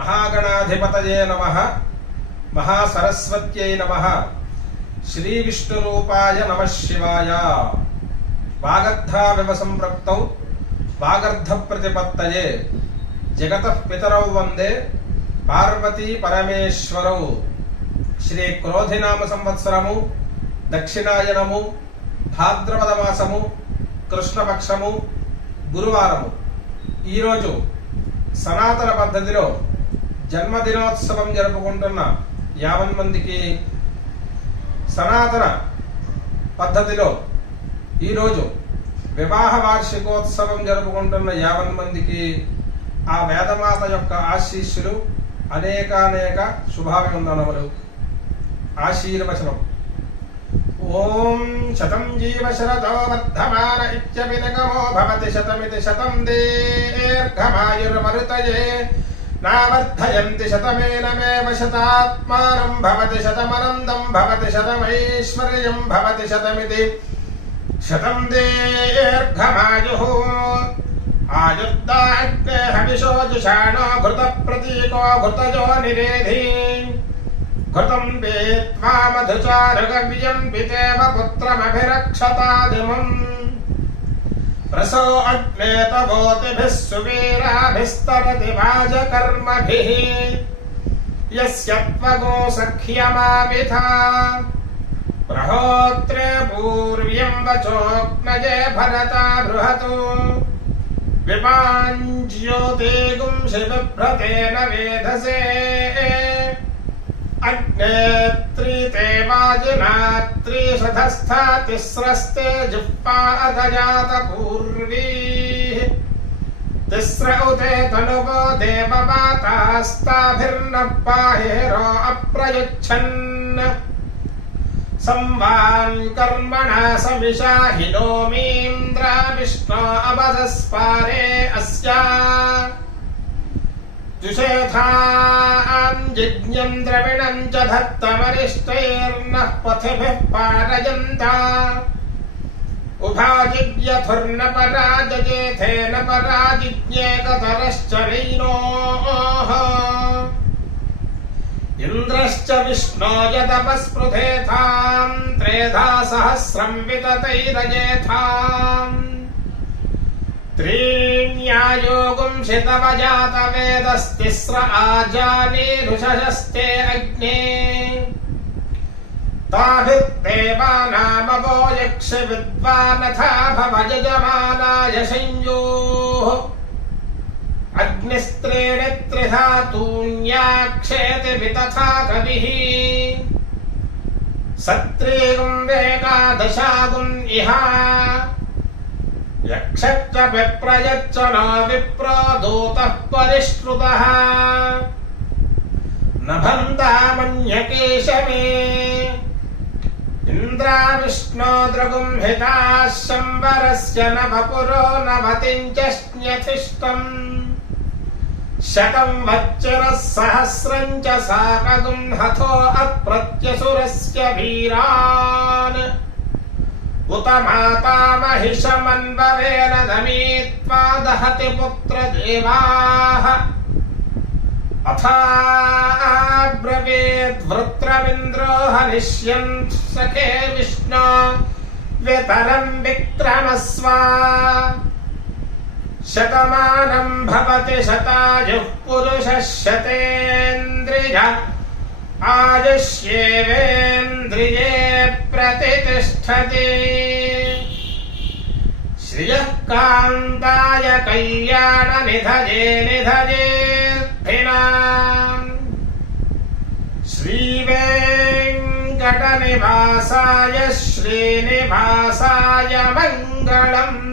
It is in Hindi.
మహాగణాధిపతయే నమ. మహాసరస్వత్యై నమ. శ్రీవిష్ణురూపాయ నమ శివాయ. వాగర్థావివ సంపృక్తౌ వాగర్థ ప్రతిపత్తయే జగత పితరౌ వందే పార్వతీ పరమేశ్వరౌ. శ్రీ క్రోధినామ సంవత్సరము దక్షిణాయనము భాద్రపద మాసము కృష్ణపక్షము గురువారము. ఈరోజు సనాతన పద్ధతిలో జన్మదినోత్సవం జరుపుకుంటున్న యావన్ మందికి సనాతన పద్ధతిలో ఈరోజు వివాహ వార్షికోత్సవం జరుపుకుంటున్న యావన్ మందికి ఆ వేదమాత యొక్క ఆశీస్సులు అనేకానేక శుభాభివందనములు. ఆశీర్వచనం. ఓం శతం జీవ శరదో వర్ధమాన ఇత్యభినగమో భవతి శతమితి శతం దీర్ఘమాయుర్మరుతయే. नावर्धयन्ति शतमेनमेव शतात्मानं भवति शतमनन्दं भवति शतमैश्वर्यं भवति शतमिति। शतं दीर्घमायुः। आयुर्दाग्ने हविषो जुषाणो घृतप्रतीको घृतजो निरेधि। घृतं वेत्मा मधुचारुगव्यं विदेव पुत्रमभिरक्षतादिमम्। रसो अग्ने तवोतिभिः सुवीराभिस्तरति वाजकर्मभिः यस्य त्वगो सख्यमाविथा प्रहोत्रे पूर्व्यं वचोक्नजे भरता बृहतु। विपाञ्ज्योतिगुंसि बिभ्रतेन वेधसे। अग्नेत्रीते वाजिनात्रीशतस्था तिस्रस्ते जिह्वा अधजात पूर्वीः। तिस्र उते तनुवो देवमातास्ताभिर्न पाहिरो अप्रयच्छन्। संवान् कर्मणा समिषा हि नोमीन्द्रा विष्णो अवदस्पारे अस्या जुषेथाञ्जिज्ञम् द्रविणम् च धत्तमरिष्टैर्नः पथिभिः पारयन्ता। उभाजिव्यथुर्न पराजजेथेन पराजिज्ञे कतरश्च इन्द्रश्च विष्णो यदपस्पृथेथाम् त्रेधा सहस्रम् विततैरजेथाम् त्रीण्यायोगुं शितवजातवेदस्तिस्र आजाने अग्ने। ताभिर्देवानामवो यक्ष विद्वानथा संयोः अग्निस्त्रीणि वितथा कविः इहा। यक्षच्च विप्रयच्च न विप्रो दूतः परिष्कृतः न भन्तामन्यकेशमे इन्द्राविष्णो द्रगुंहिताः शम्बरस्य न वपुरो न भतिम् च स्न्यथिष्टम् शतम् वच्चरः सहस्रम् उत मातामहिषमन्वरेण दमीत्वा दहति पुत्रदेवाः। अथाब्रवीद्वृत्रमिन्द्रो हनिष्यन् सखे विष्णो वितरम् विक्रमस्व। शतमानम् भवति शतायुः पुरुषः शतेन्द्रिय आयुष्येवेन्द्रिये प्रतितिष्ठति श्रियः कान्ताय कल्याणनिधये निधयेऽर्थिनाम् श्रीवेङ्कटनिवासाय श्रीनिवासाय मङ्गलम्।